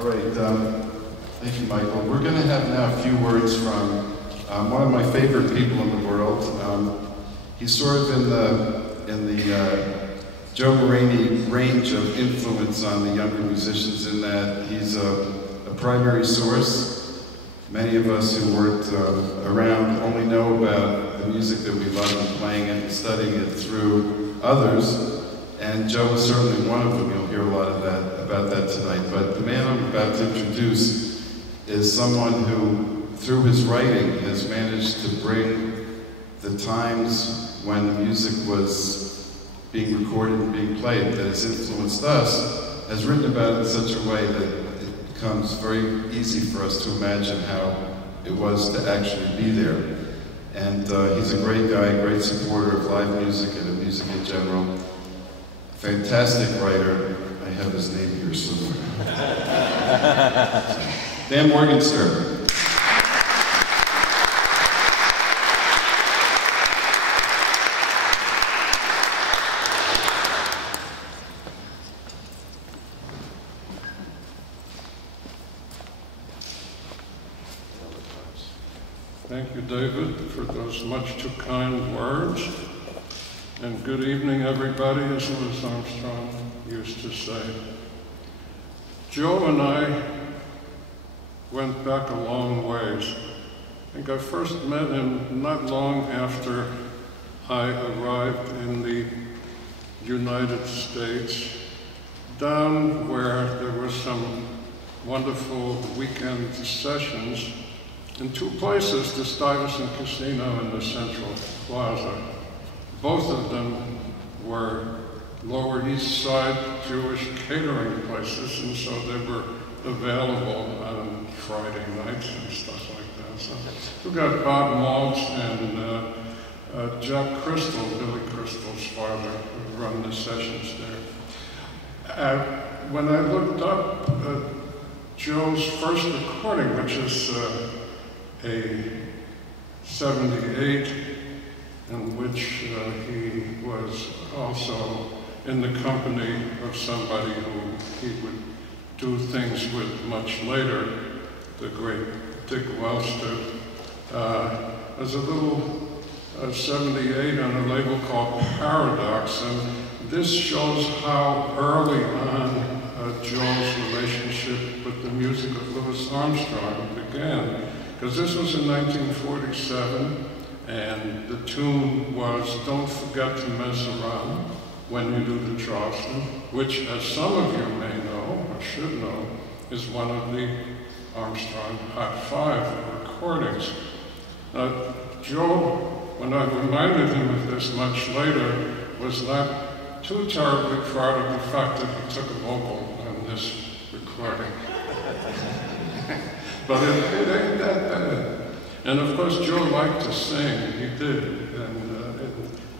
All right, thank you, Michael. We're going to have now a few words from one of my favorite people in the world. He's sort of in the Joe Muranyi range of influence on the younger musicians in that he's a primary source. Many of us who weren't around only know about the music that we love and playing it and studying it through others. And Joe is certainly one of them. You'll hear a lot of about that tonight. But the man I'm about to introduce is someone who, through his writing, has managed to bring the times when the music was being recorded and being played that has influenced us, has written about it in such a way that it becomes very easy for us to imagine how it was to actually be there. And he's a great guy, great supporter of live music and of music in general. Fantastic writer. I have his name here somewhere. Dan Morgenstern. Thank you, David, for those much too kind words. And good evening, everybody, as Louis Armstrong used to say. Joe and I went back a long ways. I think I first met him not long after I arrived in the United States, down where there were some wonderful weekend sessions in two places, the Stuyvesant Casino and the Central Plaza. Both of them were Lower East Side Jewish catering places, and so they were available on Friday nights and stuff like that. So we got Bob Maltz and Jack Crystal, Billy Crystal's father, who run the sessions there. When I looked up Joe's first recording, which is a 78, in which he was also in the company of somebody who he would do things with much later, the great Dick Wellsted. There's a little 78 on a label called Paradox, and this shows how early on Joe's relationship with the music of Louis Armstrong began. Because this was in 1947, and the tune was Don't Forget to Mess Around When You Do the Charleston, which, as some of you may know, or should know, is one of the Armstrong Hot 5 recordings. Joe, when I reminded him of this much later, was not too terribly proud of the fact that he took a vocal on this recording. But it ain't that bad. And of course, Joe liked to sing, he did. And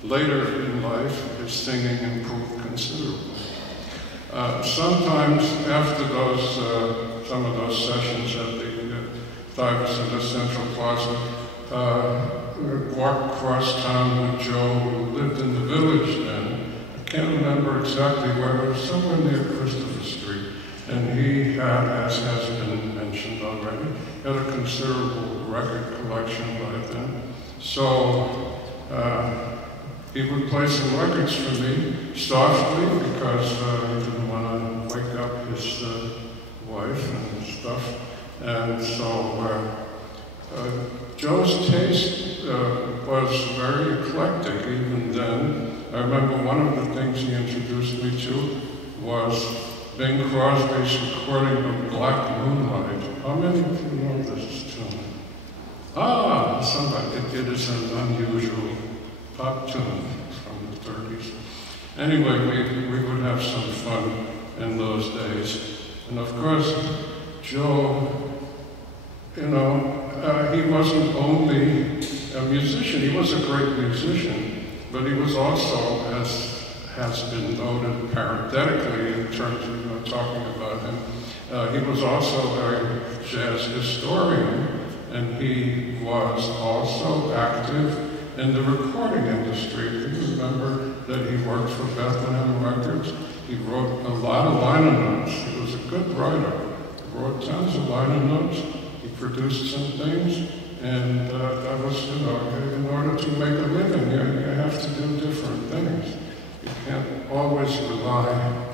later in life, his singing improved considerably. Sometimes after those, some of those sessions at the Stuyvesant Central Plaza, walked across town with Joe, who lived in the village then. I can't remember exactly where, it was somewhere near Christopher Street. And he had, as has been mentioned already, had a considerable record collection by then. So he would play some records for me, softly, because he didn't want to wake up his wife and stuff. And so Joe's taste was very eclectic even then. I remember one of the things he introduced me to was Bing Crosby's recording of Black Moonlight. How many of you know this tune? Ah, somebody. It is an unusual pop tune from the 30s. Anyway, we would have some fun in those days. And of course, Joe, you know, he wasn't only a musician, he was a great musician, but he was also, as has been noted parenthetically in terms of talking about him, he was also a jazz historian, and he was also active in the recording industry. You remember that he worked for Bethlehem Records. He wrote a lot of liner notes. He was a good writer. wrote tons of liner notes. He produced some things, and that was, you know, in order to make a living, you have to do different things. You can't always rely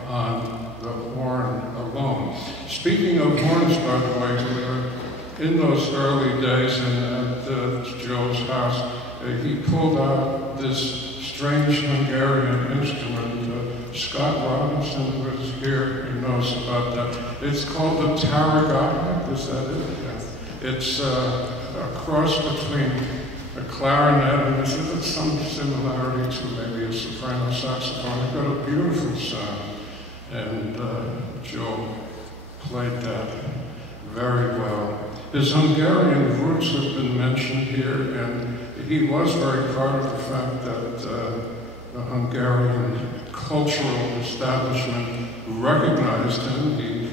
on the horn alone. Speaking of horns, by the way, in those early days at Joe's house, he pulled out this strange Hungarian instrument. Scott Robinson was here, he knows about that. It's called the tarragon, is that it? Yeah. It's a cross between a clarinet and there's some similarity to maybe a soprano saxophone. It's got a beautiful sound, and Joe played that very well. His Hungarian roots have been mentioned here, and he was very proud of the fact that the Hungarian cultural establishment recognized him. He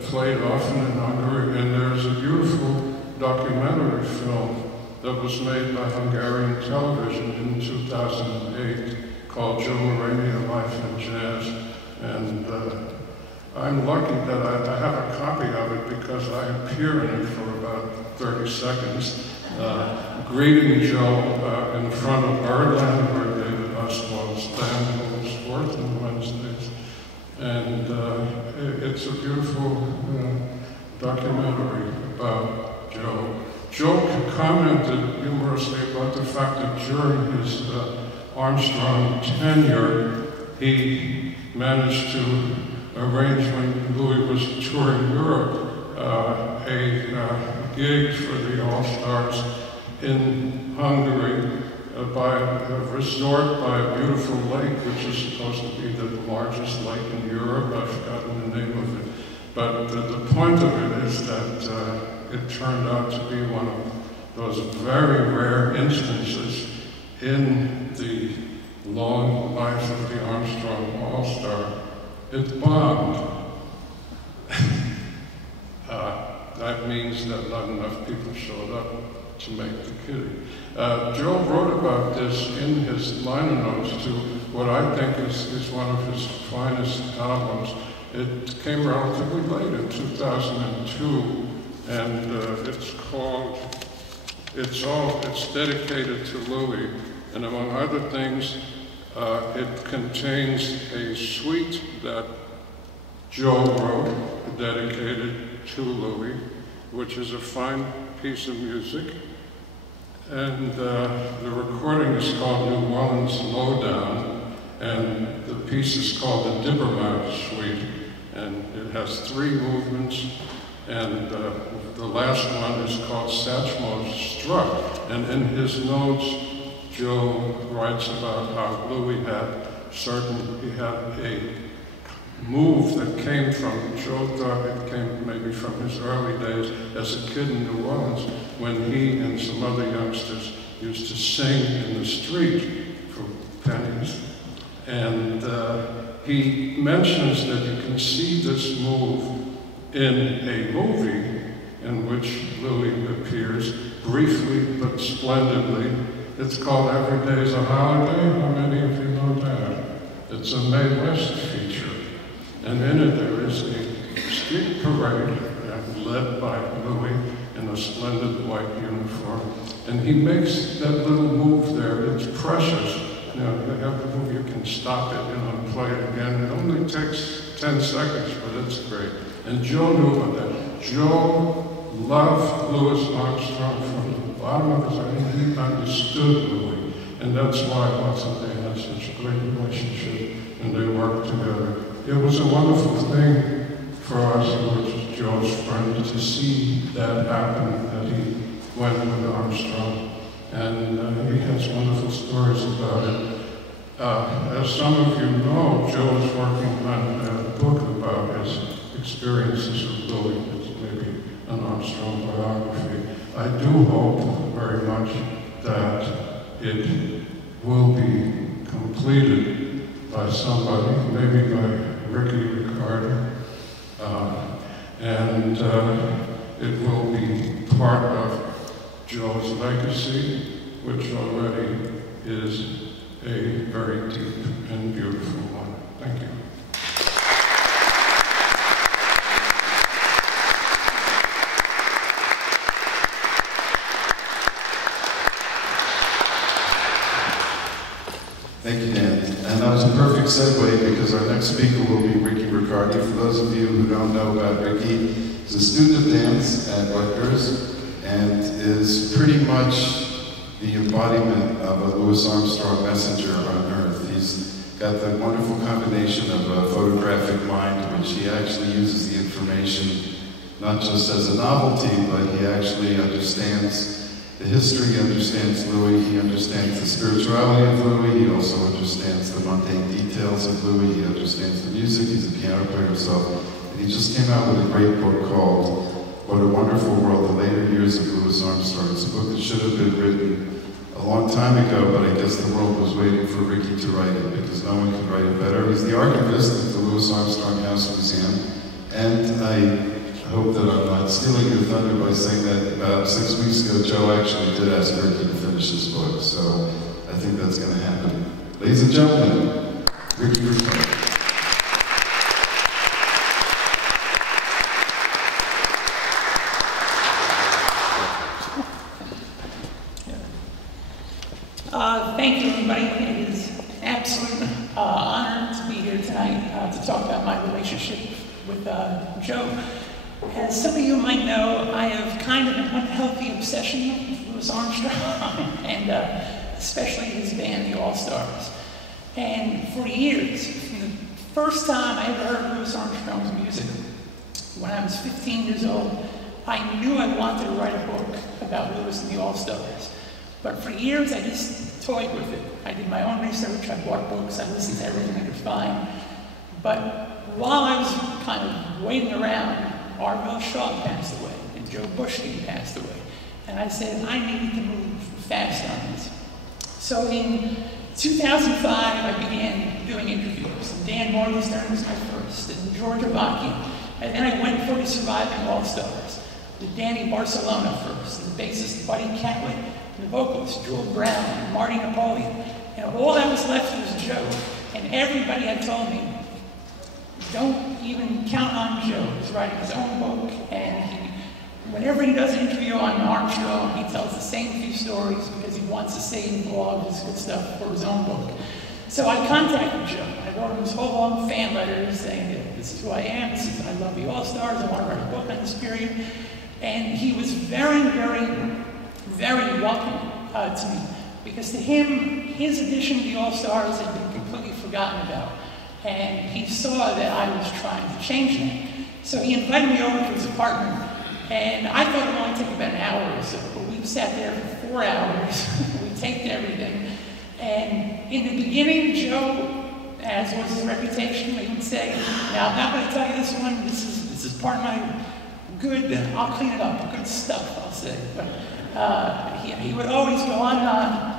played often in Hungary, and there's a beautiful documentary film that was made by Hungarian television in 2008 called Joe Muranyi, A Life in Jazz. And I'm lucky that I have a copy of it because I appear in it for about 30 seconds, greeting Joe in front of Birdland, where David Oswald's band holds forth on Wednesdays. And it's a beautiful documentary about Joe. Joe commented humorously about the fact that during his Armstrong tenure, he managed to arrange, when Louis was touring Europe, a gig for the All-Stars in Hungary by a resort by a beautiful lake, which is supposed to be the largest lake in Europe. I've forgotten the name of it. But the point of it is that it turned out to be one of those very rare instances in the long life of the Armstrong All-Star. It bombed. That means that not enough people showed up to make the kitty. Joe wrote about this in his liner notes to what I think is one of his finest albums. It came relatively late in 2002, and it's dedicated to Louis, and among other things, it contains a suite that Joe wrote, dedicated to Louis, which is a fine piece of music. And the recording is called New Orleans Lowdown, and the piece is called the Diplomat Suite. And it has 3 movements, and the last one is called Satchmo's Strut. And in his notes, Joe writes about how Louis had a move that came from, Joe thought it came maybe from his early days as a kid in New Orleans, when he and some other youngsters used to sing in the street for pennies. And he mentions that you can see this move in a movie in which Louis appears, briefly but splendidly. It's called Every Day's a Holiday. How many of you know that? It's a Mae West feature. And in it there is a street parade led by Louis in a splendid white uniform. And he makes that little move there. It's precious. You know, you have the move, you can stop it, and play it again. It only takes 10 seconds, but it's great. And Joe knew about that. Joe loved Louis Armstrong from the bottom of his heart. He understood Louis. And that's why also they had such a great relationship and they worked together. It was a wonderful thing for us, who was Joe's friend, to see that happen, that he went with Armstrong. And he has wonderful stories about it. As some of you know, Joe is working on a book about his experiences with Louis. It's maybe an Armstrong biography. I do hope very much that it will be completed by somebody, maybe by Ricky Ricardo, and it will be part of Joe's legacy, which already is a very deep and beautiful one. Thank you. next speaker will be Ricky Riccardi. For those of you who don't know about Ricky, he's a student of dance at Rutgers and is pretty much the embodiment of a Louis Armstrong messenger on Earth. He's got the wonderful combination of a photographic mind, which he actually uses the information not just as a novelty, but he actually understands the history, he understands Louis, he understands the spirituality of Louis, he also understands the mundane details of Louis, he understands the music, he's a piano player himself, and he just came out with a great book called What a Wonderful World, The Later Years of Louis Armstrong. It's a book that should have been written a long time ago, but I guess the world was waiting for Ricky to write it because no one could write it better. He's the archivist at the Louis Armstrong House Museum, and I hope that I'm not stealing your thunder by saying that about 6 weeks ago, Joe actually did ask Ricky to finish his book, so I think that's going to happen. Ladies and gentlemen, Ricky Riccardi. Thank you, everybody. It is an absolute honor to be here tonight to talk about my relationship with Joe. As some of you might know, I have kind of an unhealthy obsession with Louis Armstrong, and especially his band, the All-Stars. And for years, from the first time I ever heard Louis Armstrong's music, when I was 15 years old, I knew I wanted to write a book about Louis and the All-Stars. But for years, I just toyed with it. I did my own research, I bought books, I listened to everything I could find. But while I was kind of waiting around, Arvell Shaw passed away, and Joe Bushkin passed away. And I said, I needed to move fast on this. So in 2005, I began doing interviews. And Dan Morgenstern was my first, and George Avaki. And then I went for the Surviving All-Stars, with Danny Barcelona first, and the bassist Buddy Catlett, and the vocalist Jewel Brown, and Marty Napoleon. And all that was left was Joe. And everybody had told me, don't even count on Joe. He's writing his own book, and whenever he does an interview on Armstrong, he tells the same few stories because he wants to save all of his good stuff for his own book. So I contacted Joe. I wrote him this whole long fan letter saying that this is who I am, I love the All-Stars, I want to write a book on this period. And he was very, very, very welcoming to me, because to him, his addition to the All-Stars had been completely forgotten about. And he saw that I was trying to change him. So he invited me over to his apartment, and I thought it would only take about an hour or so, but we sat there for 4 hours. We taped everything. And in the beginning, Joe, as was his reputation, he would say, now I'm not going to tell you this one, this is part of my good, I'll clean it up, good stuff, I'll say. But he would always go on and on.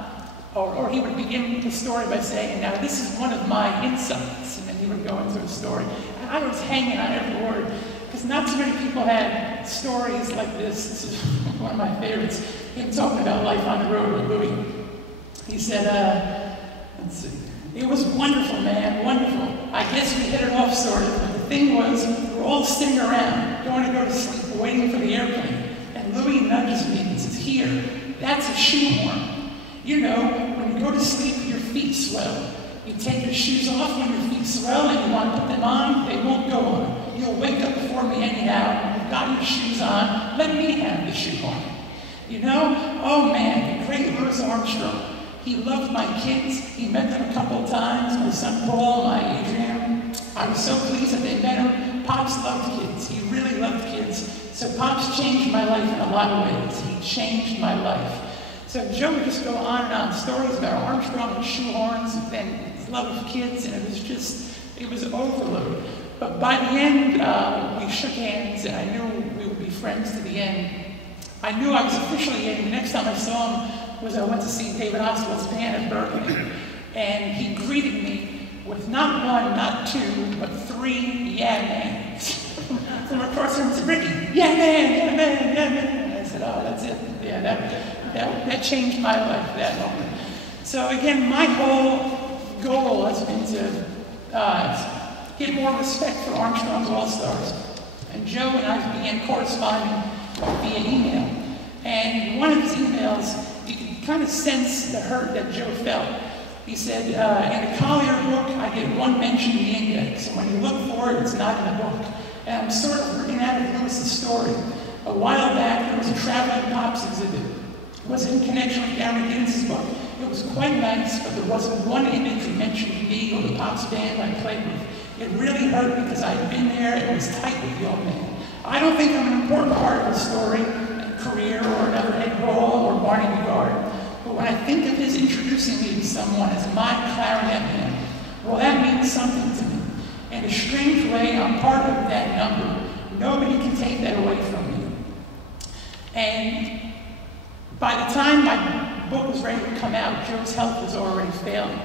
Or he would begin the story by saying, now this is one of my insights, and then he would go into a story. And I was hanging on every word, because not so many people had stories like this. This is one of my favorites. Him talking about life on the road with Louis. He said, let's see, it was wonderful, man, wonderful. I guess we hit it off sort of, but the thing was, we're all sitting around, going to go to sleep, waiting for the airplane. And Louis nudges me and says, here, that's a shoehorn. You know, when you go to sleep, your feet swell. You take your shoes off when your feet swell and you want to put them on, they won't go on. You'll wake up before me anyhow, you've got your shoes on, let me have the shoehorn. You know, oh man, the great Louis Armstrong. He loved my kids, he met them a couple of times, my son Paul, my Adrian. I was so pleased that they met him. Pops loved kids, he really loved kids. So Pops changed my life in a lot of ways. He changed my life. So Joe would just go on and on, stories about Armstrong and shoehorns and his love of kids, and it was overload. But by the end, we shook hands, and I knew we would be friends to the end. I knew I was officially in. The next time I saw him was I went to see David Oswald's band at Berkeley, and he greeted me with not one, not two, but 3 yeah mans. From across the room, said, Ricky, yeah man, yeah man, yeah man. And I said, oh, that's it. Yeah, that changed my life, that moment. So again, my whole goal has been to get more respect for Armstrong's All-Stars. And Joe and I began corresponding via email. And one of his emails, you could kind of sense the hurt that Joe felt. He said, in the Collier book, I get one mention in the index, and when you look for it, it's not in the book. And I'm sort of working out of Lewis's story. A while back, there was a traveling pops exhibit. It was in connection with Gary Guinness's book. It was quite nice, but there wasn't one image that mentioned me or the pops band I played with. It really hurt because I'd been there and was tight with the old man. I don't think I'm an important part of his story, career, or another Ed Hall or Barney McGard. But when I think of his introducing me to someone as my clarinet man, well, that means something to me. In a strange way, I'm part of that number. Nobody can take that away from me. And by the time my book was ready to come out, Joe's health was already failing.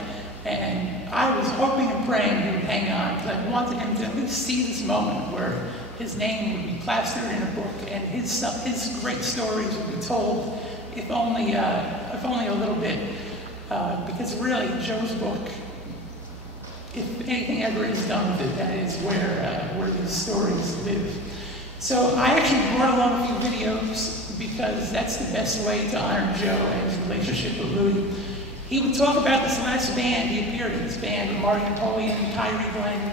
And I was hoping and praying he would hang on, because I wanted him to at least see this moment where his name would be plastered in a book and his great stories would be told, if only a little bit. Because really, Joe's book, if anything ever is done with it, that is where these stories live. So I actually brought along a few videos because that's the best way to honor Joe and his relationship with Louis. He would talk about this last band. He appeared in this band with Marty Napoleon, Kyrie Glenn,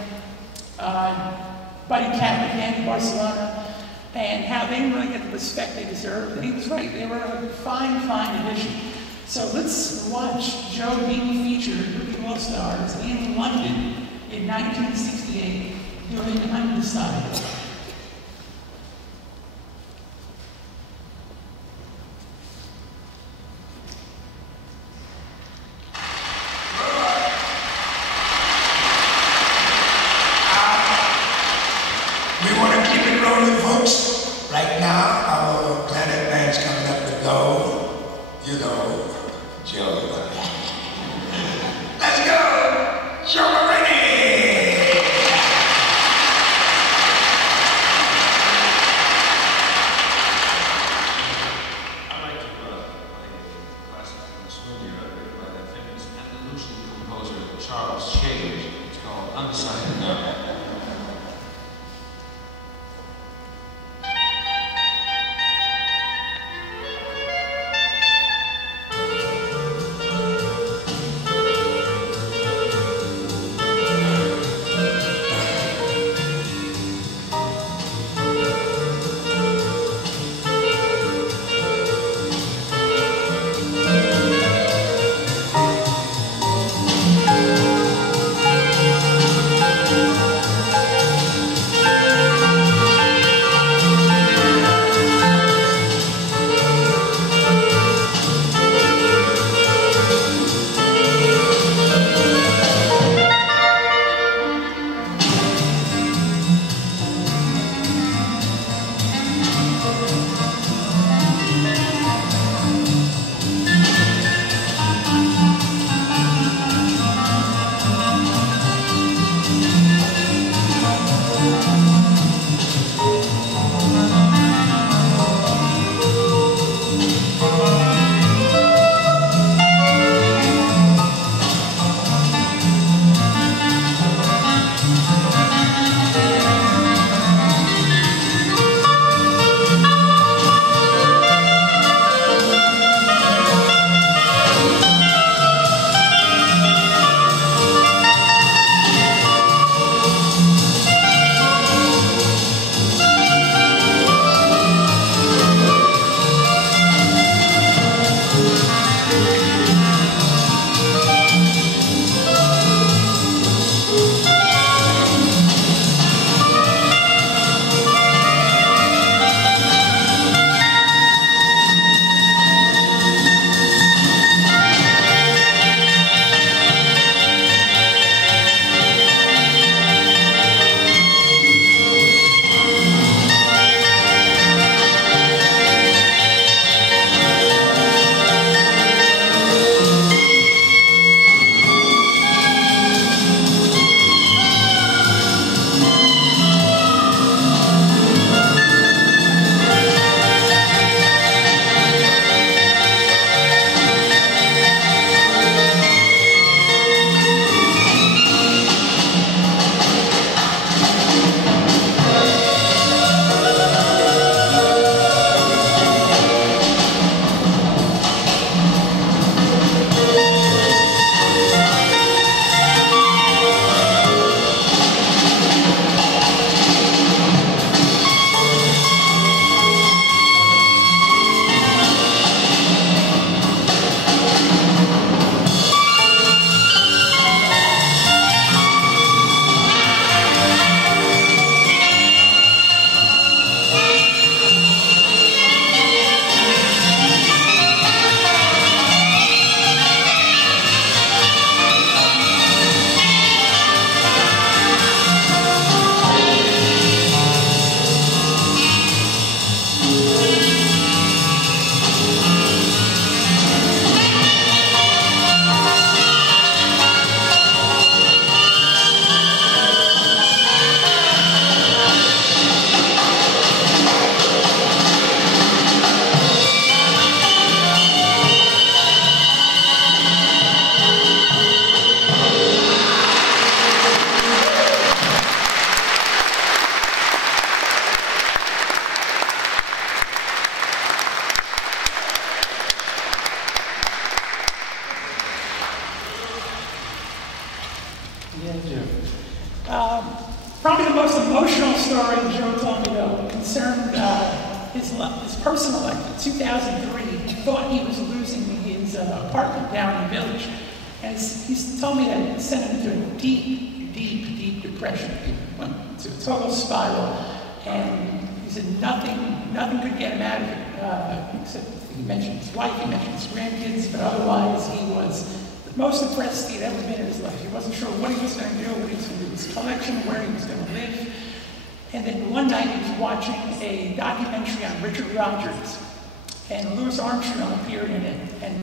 Buddy Cat with Danny Barcelona, and how they didn't really get the respect they deserved. And he was right, they were a fine, fine addition. So let's watch Joe being featured with the All-Stars in London in 1968 doing Undecided. We want to keep it rolling, folks. Right now, our planet man's coming up to go. You know, Joe. Let's go! Joe Muranyi! I'd like to play a classical swing era written by the famous Andalusian composer Charles Chage. It's called Undecided Now. story Joe told me, though, concerned his personal life. In 2003, he thought he was losing his apartment down in the village. And he's told me that it sent him into a deep, deep, deep depression. He went into a total spiral. And he said nothing could get him out of it. Except he mentioned his wife, he mentioned his grandkids, but otherwise he was the most depressed he'd ever been in his life. He wasn't sure what he was going to do, what he was going to do with his collection, where he was going to live. And then one night he was watching a documentary on Richard Rogers, and Louis Armstrong appeared in it. And